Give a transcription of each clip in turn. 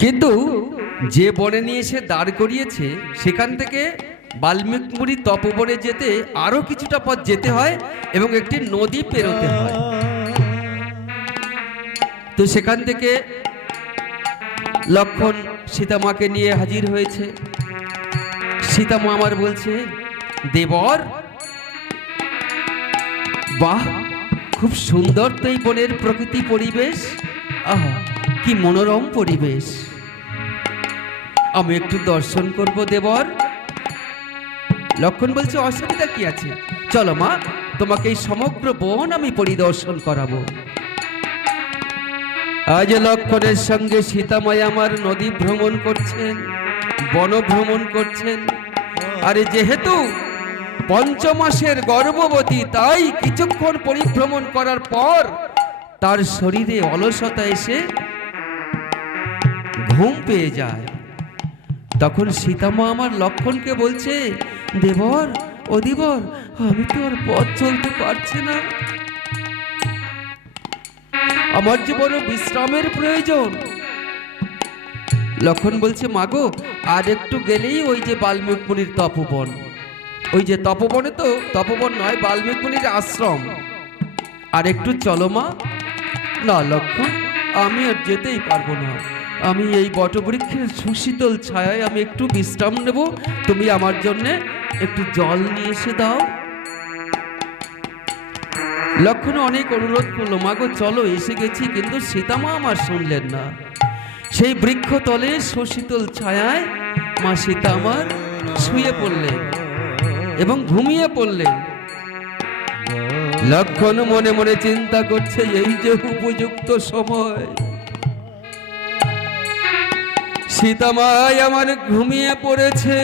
কিন্তু যে বনে নিয়ে এসে দাঁড় করিয়েছে সেখান থেকে বাল্মীকি তপবনে যেতে আরো কিছুটা পথ যেতে হয় এবং একটি নদী পেরোতে হয়। তো সেখান থেকে লক্ষণ সীতামাকে নিয়ে হাজির হয়েছে। সীতামা আমার বলছে, দেবর বাহ, খুব সুন্দর তো এই বনের প্রকৃতি পরিবেশ, আহা কি মনোরম পরিবেশ, আমি একটু দর্শন করব দেবর। লক্ষণ বলছে, অসুবিধা কি আছে, চলো মা, তোমাকে এই সমগ্র বন আমি পরিদর্শন করাবো। আজ লক্ষণের সঙ্গে সীতামাই আমার নদী ভ্রমণ করছেন, বন ভ্রমণ করছেন। আরে যেহেতু পঞ্চমাসের গর্ভবতী, তাই কিছুক্ষণ পরিভ্রমণ করার পর তার শরীরে অলসতা এসে ঘুম পেয়ে যায়। তখন সীতামা আমার লক্ষণকে বলছে, দেবর ও দেবর, আমি তো আর পথ চলতে পারছি না, আমার যে বড় বিশ্রামের প্রয়োজন। লক্ষণ বলছে, মাগো আর একটু গেলেই ওই যে বাল্মীকি মুনির তপবন, ওই যে তপবনে, তো তপবন নয়, বাল্মীকি মুনির আশ্রম, আর একটু চলো মা। না লক্ষণ, আমি আর যেতেই পারবো না, আমি এই বটবৃক্ষের সুশীতল ছায়ায় আমি একটু বিশ্রাম নেব, তুমি আমার জন্য একটু জল নিয়ে এসে দাও। লক্ষণ অনেক অনুরোধ করলো, মাগো চলো, এসে গেছি, কিন্তু সীতামা আমার শুনলেন না। সেই বৃক্ষ তলে সুশীতল ছায়ায় মা সীতা আমার শুয়ে পড়লেন এবং ঘুমিয়ে পড়লেন। লক্ষণ মনে মনে চিন্তা করছে, এই যে উপযুক্ত সময়, সীতামাই আমার ঘুমিয়ে পড়েছে,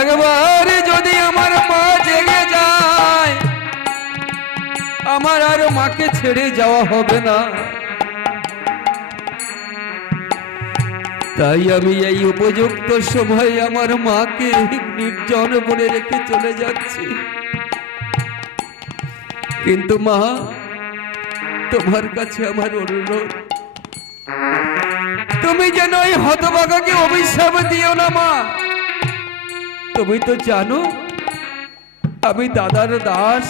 একবার যদি আমার মা জেগে যায়, আমার আর মাকে ছেড়ে যাওয়া হবে না। তাই আমি এই উপযুক্ত সময় আমার মাকে নির্জন বনে রেখে চলে যাচ্ছি। কিন্তু মা, তোমার কাছে আমার অনুরোধ, তুমি যেন এই হতভাগাকে অভিশাপ দিও না মা। তুমি তো জানো আমি দাদার দাস,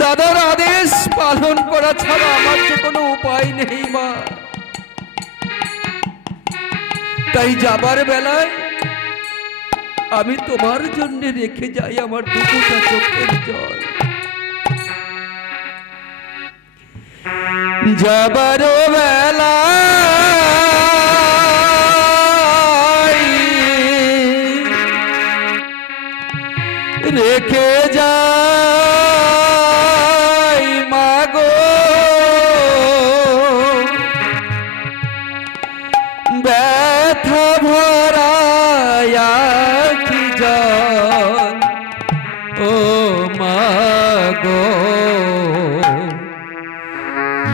দাদার আদেশ পালন করা ছাড়া আমার যে কোনো উপায় নেই মা। তাই যাবার বেলায় আমি তোমার জন্য রেখে যাই আমার দুটোটা চোখের জল। যাবার বেলা রেখে যাই মাগো ব্যথা ভরা আখি জল, ও মাগো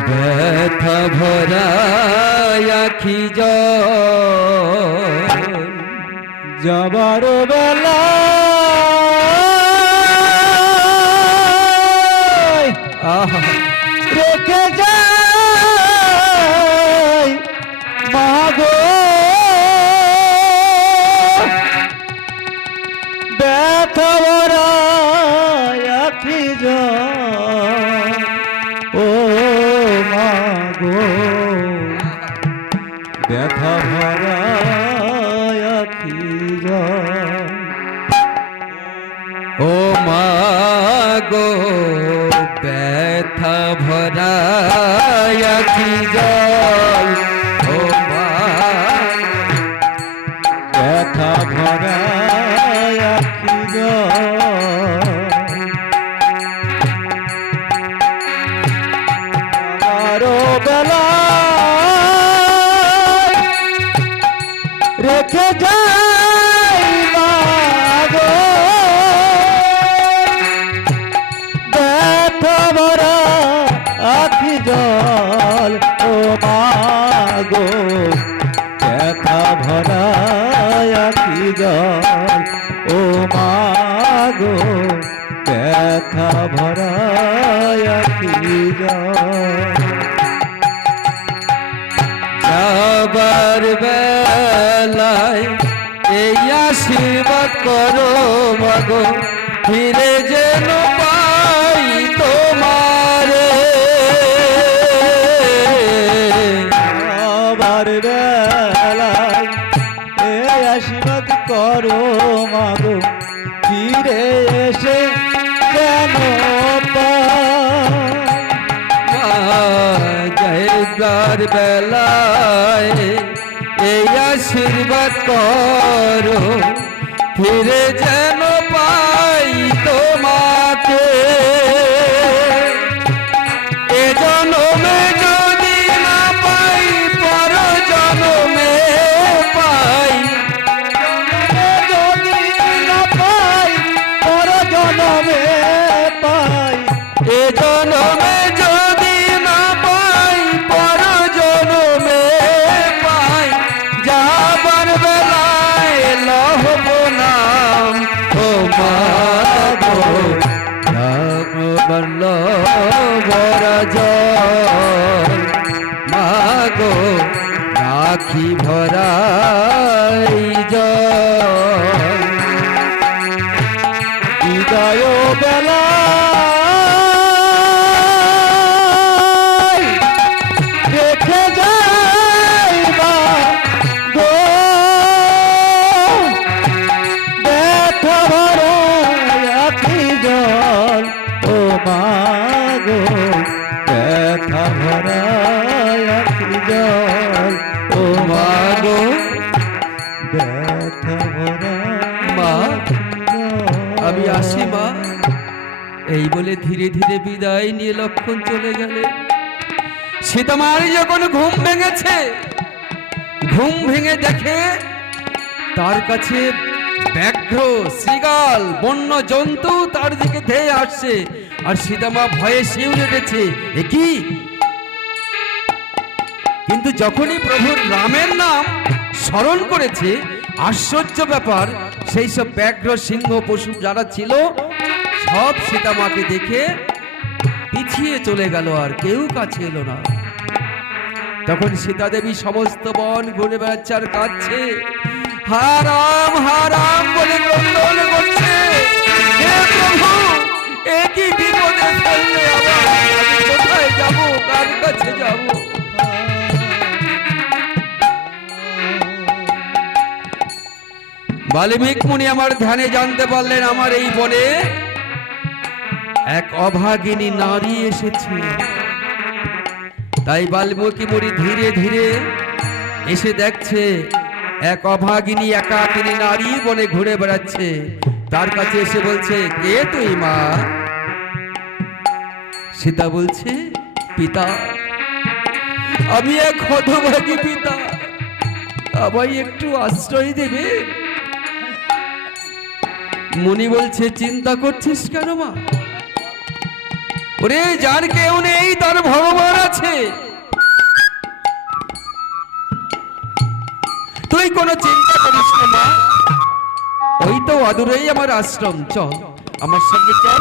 ব্যথা ভরা আখি জল। যাবার বেলা রেখে যাই মাগো ব্যথা ভরা আখি জল, ও মাগো ব্যথা ভরা আখি জল, ও মাগো ব্যথা ভরা আখি জল, ও মা ব্যথা ভরা আখি জল। আরো বেলা রেখে যাই মাগো ব্যথা ভরা আখি জল, ও মাগো ব্যথা ভরা আখি জল, ও মাগো ব্যথা ভরা আখি জল। যাবার বেলায় এই আশীর্বাদ করো মাগো, ফিরে যেন পাই তোমারে। যাবার বেলায় এই আশীর্বাদ করো মাগো, ফিরে এসে যেন যাবার বেলায় এই আশীর্বাদ করো, ফিরে যেন পাই তোমাকে। এ জনমে যদি না পাই, পর জনমে পাই। যদি না পাই পর জনমে পাই, এ জনমে যদি না পাই, পর জনমে পাই। যাবার বেলায় লহব নাম ও মাগো, রাগবল বরা জল মাগো, রাখি ভরাই জল। বিদায় বেলা রেখে যাইবা গো, ব্যথা ভরা আখি জল ও মাগো, ব্যথা ভরা আখি জল ও মাগো। ব্যথা ভরা মা, আমি আসি মা। এই বলে ধীরে ধীরে বিদায় নিয়ে লক্ষণ চলে গেলে। সীতামার যখন ঘুম ভেঙেছে, ঘুম ভেঙে দেখে তার কাছে ব্যাঘ্র, শৃগাল, বন্য জন্তু তার দিকে ধেয়ে আসছে। আর সীতামা ভয়ে শিউরে উঠেছে, এ কি? কিন্তু যখনই প্রভুর রামের নাম স্মরণ করেছে, আশ্চর্য ব্যাপার, সেই সব ব্যাঘ্র, সিংহ, পশু যারা ছিল সব সীতামাকে দেখে পিছিয়ে চলে গেল, আর কেউ কাছে এলো না। তখন সীতা দেবী সমস্ত বন ঘুরে বেড়াচ্ছে আর কাঁদছে, হারাম হারাম বলে ক্রন্দন করছে। হে প্রভু, এ কি বিপদে ফেললে আবার? আমি কোথায় যাব, কার কাছে যাব? বাল্মীক মুনি আমার ধ্যানে জানতে পারলেন আমার এই বনে এক অভাগিনী নারী এসেছে। তাই বাল্মীকি মুনি ধীরে ধীরে এসে দেখছে এক অভাগিনী একাকিনী নারী বনে ঘুরে বেড়াচ্ছে। তার কাছে এসে বলছে, কে তুই মা? সীতা বলছে, পিতা, আমি এক হতভাগী পিতা, আমায় একটু আশ্রয় দেবে? মুনি বলছে, চিন্তা করছিস কেন মা? ওরে, যার কেউ নেই তার ভগবান আছে, তুই কোনো চিন্তা করিস না মা। ওই তো অদূরেই আমার আশ্রম, চল আমার সঙ্গে চল।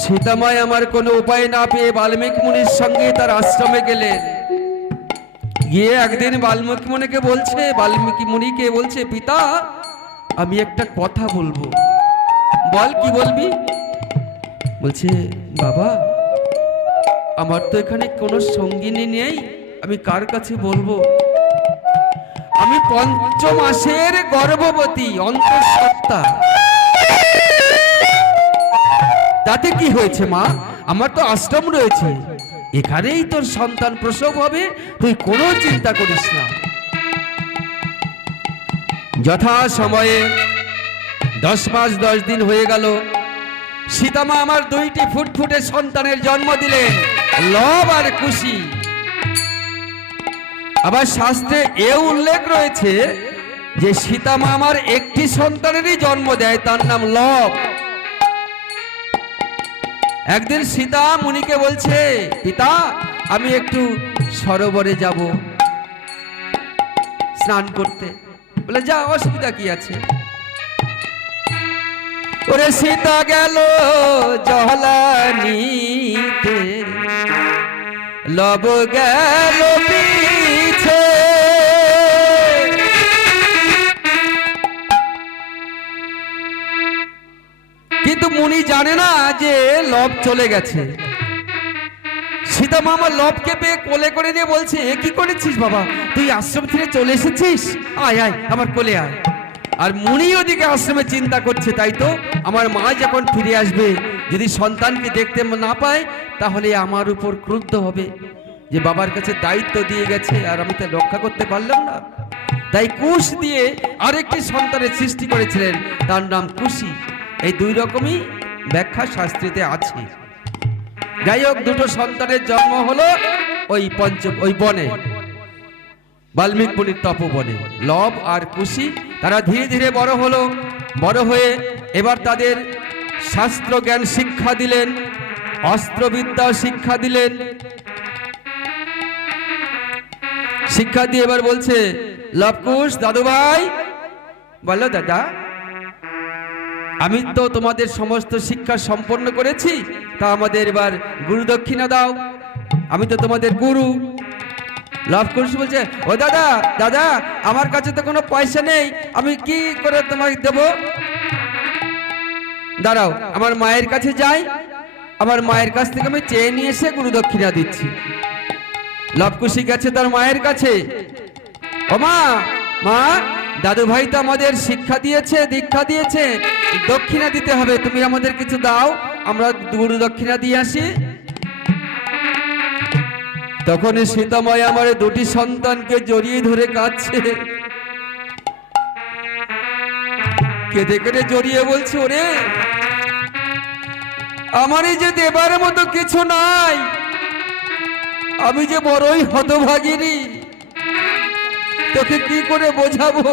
সীতামায় আমার কোনো উপায় না পেয়ে বাল্মীক মুনির সঙ্গে তার আশ্রমে গেলেন। গিয়ে একদিন বাল্মীকি মুনিকে বলছে, পিতা, আমি একটা কথা বলবো। বল, কি বলবি? বলছে, বাবা, আমার তো এখানে কোনো সঙ্গিনী নেই, আমি কার কাছে বলবো? আমি ৫ মাসের গর্ভবতী, অন্তঃসত্ত্বা। তাতে কি হয়েছে মা? আমার তো আশ্রম রয়েছে, এখানেই তোর সন্তান প্রসব হবে, তুই কোনো চিন্তা করিস না। যথা সময়ে 10 মাস 10 দিন হয়ে গেল। সীতামা আমার 2টি ফুটফুটে সন্তানের জন্ম দিলেন, লব আর কুশি। আবার শাস্ত্রে এও উল্লেখ রয়েছে যে সীতামা আমার একটি সন্তানেরই জন্ম দেয়, তার নাম লব। একদিন সীতা মুনিকে বলছে, পিতা, আমি একটু সরোবরে যাব স্নান করতে। বলে, যা, অসুবিধা কি আছে? ওরে সীতা গেল জহলানিতে, লব গেল পিছে। কিন্তু মুনি জানে না যে লব চলে গেছে। সীতা মামা লবকে পেয়ে কোলে করে নিয়ে বলছে, এ কি করেছিস বাবা, তুই আশ্রম থেকে চলে এসেছিস, আয় আয় আমার কোলে আয়। আর মুনি ওদিকে আশ্রমে চিন্তা করছে, তাই তো আমার মা যখন ফিরে আসবে, যদি সন্তানকে দেখতে না পায় তাহলে আমার উপর ক্রুদ্ধ হবে যে বাবার কাছে দায়িত্ব দিয়ে গেছে আর আমি তা রক্ষা করতে পারলাম না। তাই কুশ দিয়ে আরেকটি সন্তানের সৃষ্টি করেছিলেন, তার নাম কুশি। এই দুই রকমই ব্যাখ্যা শাস্ত্রীতে আছে। যাই হোক, দুটো সন্তানের জন্ম হলো ওই বনে, বাল্মীকি মুনির তপবনে, লব আর কুশি। তারা ধীরে ধীরে বড় হলো। বড় হয়ে এবার তাদের শাস্ত্র জ্ঞান শিক্ষা দিলেন, অস্ত্রবিদ্যা শিক্ষা দিলেন। শিক্ষা দিয়ে এবার বলছে, লবকুশ দাদু ভাই, বলো দাদা, আমি তো তোমাদের সমস্ত শিক্ষা সম্পন্ন করেছি, তা আমাদের এবার গুরু দক্ষিণা দাও, আমি তো তোমাদের গুরু। লবকুশ বলছে, ও দাদা দাদা, আমার কাছে তো কোনো পয়সা নেই, আমি কি করে তোমাকে দেব? দাঁড়াও, আমার মায়ের কাছে যাই, আমার মায়ের কাছ থেকে আমি চেয়ে নিয়ে এসে গুরু দক্ষিণা দিচ্ছি। লবকুশি গেছে তার মায়ের কাছে। ও মা, মা, দাদু ভাই তো আমাদের শিক্ষা দিয়েছে, দীক্ষা দিয়েছে, দক্ষিণা দিতে হবে, তুমি আমাদের কিছু দাও, আমরা গুরু দক্ষিণা দিয়ে আসি। তখন সীতাময় আমার দুটি সন্তানকে জড়িয়ে ধরে কাঁদছে, কেঁদে কেঁদে জড়িয়ে বলছে, ওরে আমারই যে দেবার মতো কিছু নাই, আমি যে বড়ই হতভাগিনী, তোকে কি করে বোঝাবো?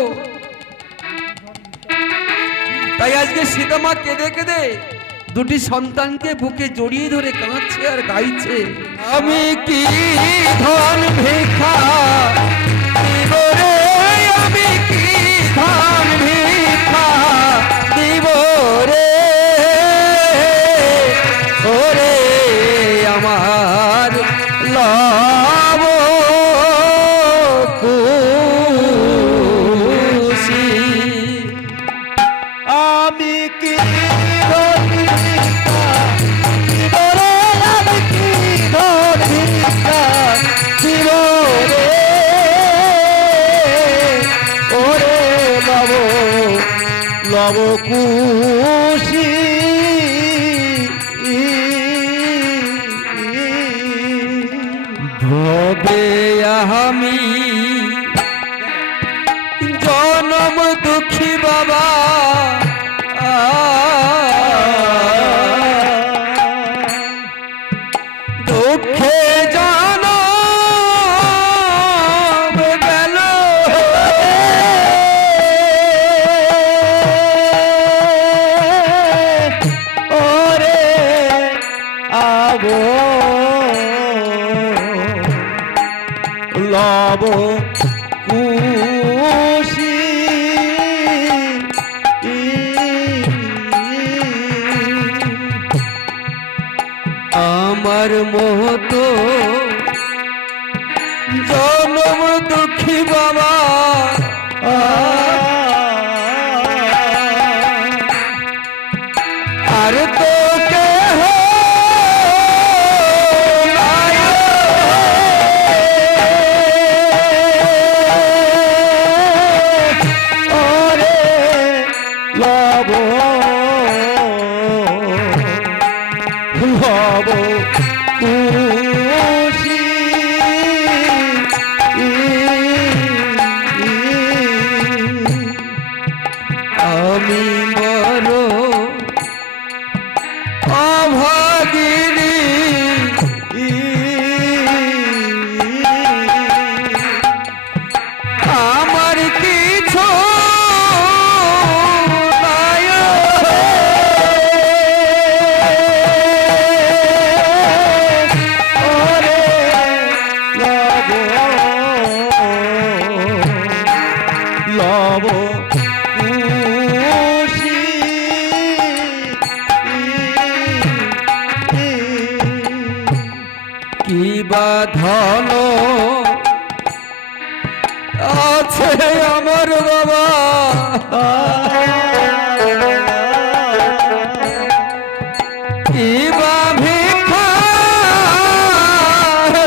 তাই আজকে সীতামা কেঁদে কেঁদে দুটি সন্তানকে বুকে জড়িয়ে ধরে কাঁদছে আর গাইছে, আমি কি ধন ভিক্ষা দিব রে, আমি কি ধন ভিক্ষা দিব রে, ওরে আমার লব কুশি, আমি কি ধরি ভিক্ষা দিব রে, আমি কি ধরি ভিক্ষা দিব রে, ওরে লব লব কুশি। ভবে আমি জনম দুঃখী বাবা, দুঃখে জনম গেল, ওরে আবো লব কুশি। আমার মতো জনম দুঃখী বাবা, আর তো কেহ নাই, ওরে লব লব কুশি। আমি বড় অভাগিনী, আমার কিছু নাই, ওরে কি বা ধন আছে আমার বাবা, কি বা ভিক্ষা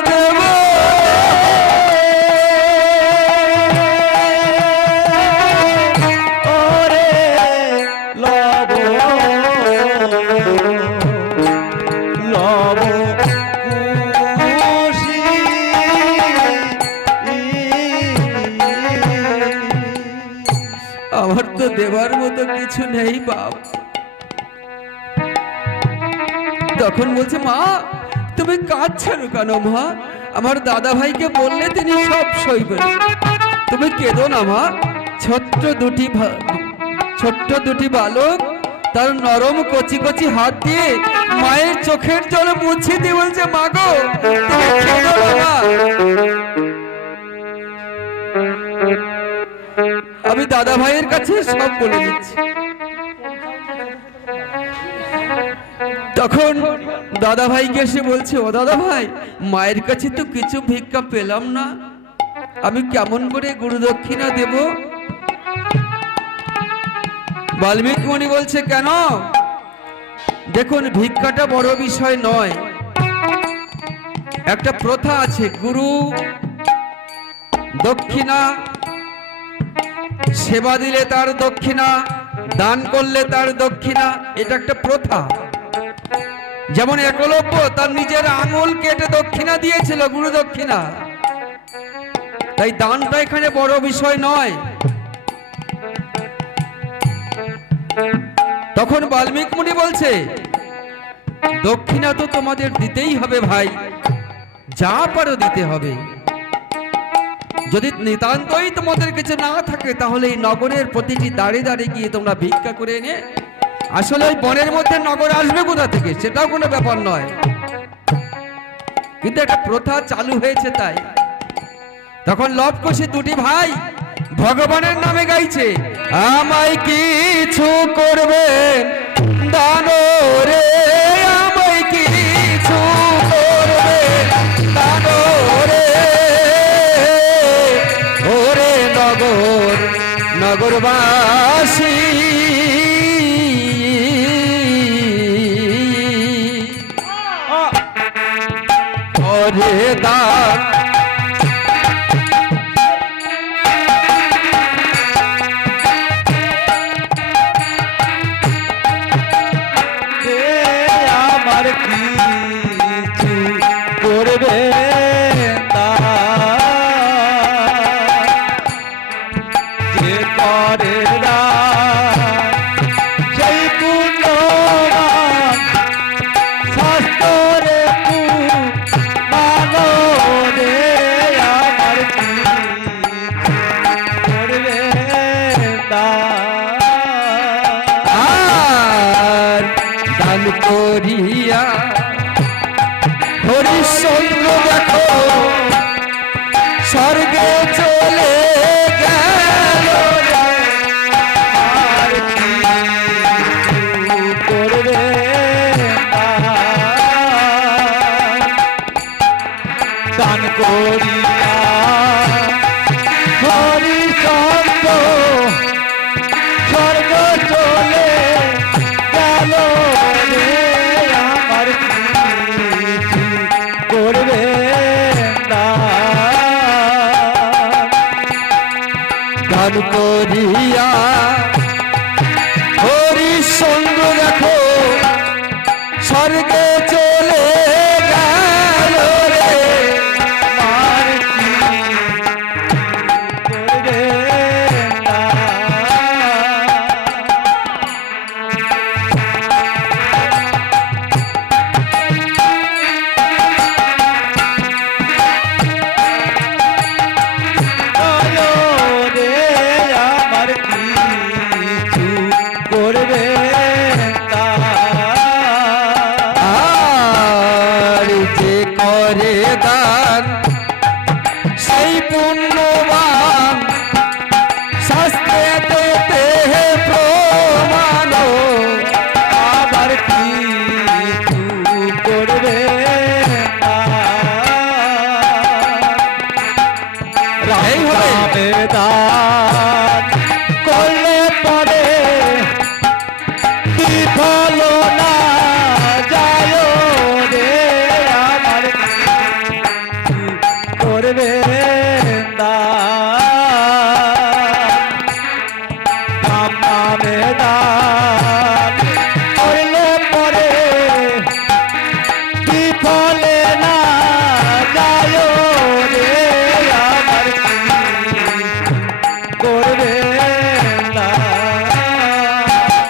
দেব, ওরে লব লব কুশি আমার তো দেবার মতো কিছু নেই বাপ। তখন বলছে মা তুমি কাঁদছো কেন মা, আমার দাদা ভাইকে বললে তিনি সব সইবেন, তুমি কেঁদো না মা। ছোট্ট দুটি বালক তার নরম কচি কচি হাত দিয়ে মায়ের চোখের জল মুছে দিয়ে বলছে মা গো তুমি কেঁদো না মা। আমি দাদা ভাইয়ের কাছে সব বলে দিচ্ছি। তখন দাদা ভাইকে এসে বলছে ও দাদা ভাই মায়ের কাছে তো কিছু ভিক্ষা পেলাম না, আমি কেমন করে গুরু দক্ষিণা দেব? বাল্মীকি মুনি বলছে কেন? দেখুন ভিক্ষাটা বড় বিষয় নয়, একটা প্রথা আছে, গুরু দক্ষিণা, সেবা দিলে তার দক্ষিণা, দান করলে তার দক্ষিণা, এটা একটা প্রথা। যেমন একলব্য তার নিজের আঙুল কেটে দক্ষিণা দিয়েছিল, গুরু দক্ষিণা। তাই দানটা এখানে বড় বিষয় নয়। তখন বাল্মীকি মুনি বলছে দক্ষিণা তো তোমাদের দিতেই হবে ভাই, যা পারো দিতে হবে। যদি নিতান্তই তোমাদের কিছু না থাকে তাহলে এই নগরের প্রতিটি দাঁড়ে দাঁড়ে গিয়ে তোমরা ভিক্ষা করে এনে, আসলে ওই বনের মধ্যে নগর আসবে কোথা থেকে সেটাও কোনো ব্যাপার নয়, কিন্তু একটা প্রথা চালু হয়েছে তাই। তখন লবকুশী দুটি ভাই ভগবানের নামে গাইছে, আমায় কিছু করবেন দান রে, আমায় কিছু করবেন দান রে, ওরে নগরবাসী ওরে দান। আমার কিছু করবে তা যে করে সেই পুণ্যবান শাস্ত্রে মানরে, আমার করবে তা আর দান করিয়া হরিশ্চন্দ্র দেখো স্বর্গে চলে গেল, আর কি করবে দান করি